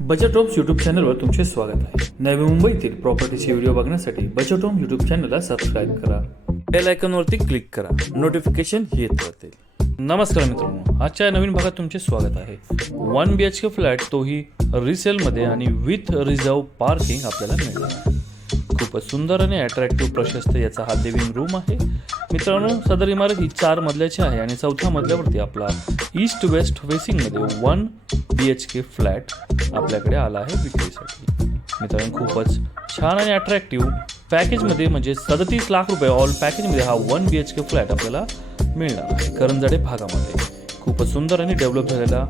Budget homes YouTube चॅनलवर तुमचे स्वागत आहे. नवी मुंबईतील प्रॉपर्टीचे व्हिडिओ बघण्यासाठी बजेट होम यूट्यूब चॅनलला सबस्क्राईब करा. बेल आयकॉनवरती क्लिक करा. नोटिफिकेशन येत राहतील. नमस्कार मित्रांनो, आजच्या नवीन भागात तुमचे स्वागत आहे. 1 BHK फ्लॅट तोही रिसेलमध्ये आणि विथ रिझर्व पार्किंग आपल्याला मिळणार आहे. खूपच सुंदर आणि अट्रॅक्टिव्ह प्रशस्त याचा हा लिव्हिंग रूम आहे. मित्रांनो, सदर इमारत ही 4 मजल्याची आहे आणि 4थ्या मजल्यावरती आपला ईस्ट वेस्ट फेसिंगमध्ये 1 BHK फ्लॅट आपल्याकडे आला आहे विक्रीसाठी. मित्रांनो, खूपच छान आणि अट्रॅक्टिव्ह पॅकेजमध्ये म्हणजे 37 लाख रुपये ऑल पॅकेजमध्ये हा 1 BHK फ्लॅट आपल्याला मिळणार आहे करंजाडे भागामध्ये. खूपच सुंदर आणि डेव्हलप झालेल्या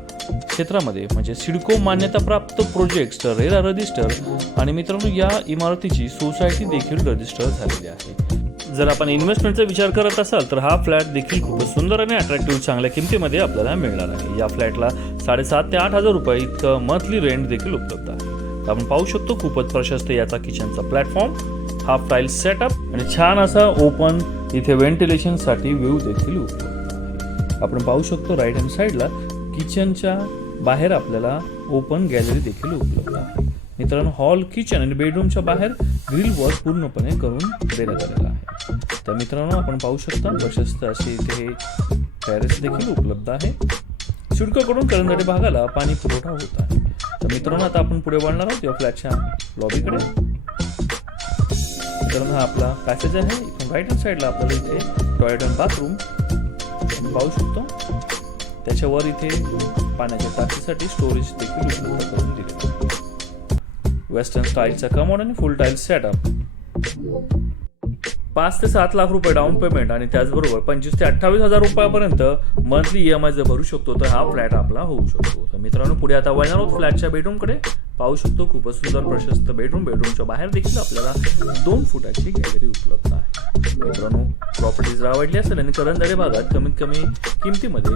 क्षेत्रामध्ये म्हणजे सिडको मान्यताप्राप्त प्रोजेक्ट्स रेरा रजिस्टर आणि मित्रांनो या इमारतीची सोसायटी देखील रजिस्टर झालेली आहे. जर आपण इन्व्हेस्टमेंटचा विचार करत असाल तर हा फ्लॅट देखील खूपच सुंदर आणि अट्रॅक्टिव्ह चांगल्या किमतीमध्ये आपल्याला मिळणार आहे. या फ्लॅटला 7,500 ते 8,000 रुपये इतकं मंथली रेंट देखील उपलब्ध आहे. तर आपण पाहू शकतो खूपच प्रशस्त याचा किचनचा प्लॅटफॉर्म, हाफ टाईल सेटअप आणि छान असा ओपन इथे व्हेंटिलेशनसाठी व्ह्यू देखील उपलब्ध आहे. आपण पाहू शकतो राईट हँड साईडला किचनच्या बाहेर आपल्याला ओपन गॅलरी देखील उपलब्ध आहे. मित्रांनो, हॉल, किचन आणि बेडरूमच्या बाहेर ग्रिल वर्क पूर्णपणे करून देण्यात आलेला आहे. तर मित्रांनो, आपण पाहू शकता प्रशस्त असे इथे टेरेस देखील उपलब्ध आहे. सिडकोकडून करंजाडे भागाला पाणी पुरवठा होत आहे. तर मित्रांनो, आता आपण पुढे वळणार आहोत या फ्लॅटच्या लॉबीकडे. मित्रांनो, हा आपला पॅसेज आहे. इथून राईट हँड साईडला आपल्याला इथे टॉयलेट आणि बाथरूम पाहू शकतो. त्याच्यावर इथे पाण्याच्या टाकीसाठी स्टोरेज देखील उपलब्ध करून दिले. वेस्टर्न स्टाईलचा कमोड आणि फुल टाईल सेटअप. 5 ते 7 लाख रुपये डाऊन पेमेंट आणि त्याचबरोबर 25 ते 28 हजार रुपयापर्यंत मंथली EMI जर भरू शकतो तर हा फ्लॅट आपला होऊ शकतो. तर मित्रांनो, पुढे आता वळणार आहोत फ्लॅटच्या बेडरूमकडे. पाहू शकतो खूपच सुंदर प्रशस्त बेडरूमच्या बाहेर देखील आपल्याला 2 फुटाची गॅलरी उपलब्ध आहे. मित्रांनो, प्रॉपर्टी जर आवडली असेल आणि करंजाडे भागात कमीत कमी किमतीमध्ये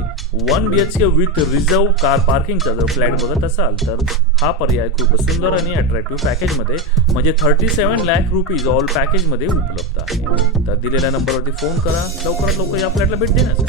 1 BHK विथ रिझर्व कार पार्किंगचा जर फ्लॅट बघत असाल तर हा पर्याय खूपच सुंदर आणि अट्रॅक्टिव्ह पॅकेजमध्ये म्हणजे 37 लाख रुपीज ऑल पॅकेजमध्ये उपलब्ध आहे. तर दिलेल्या नंबरवरती फोन करा. लवकरात लवकर या फ्लॅटला भेट देण्यासाठी.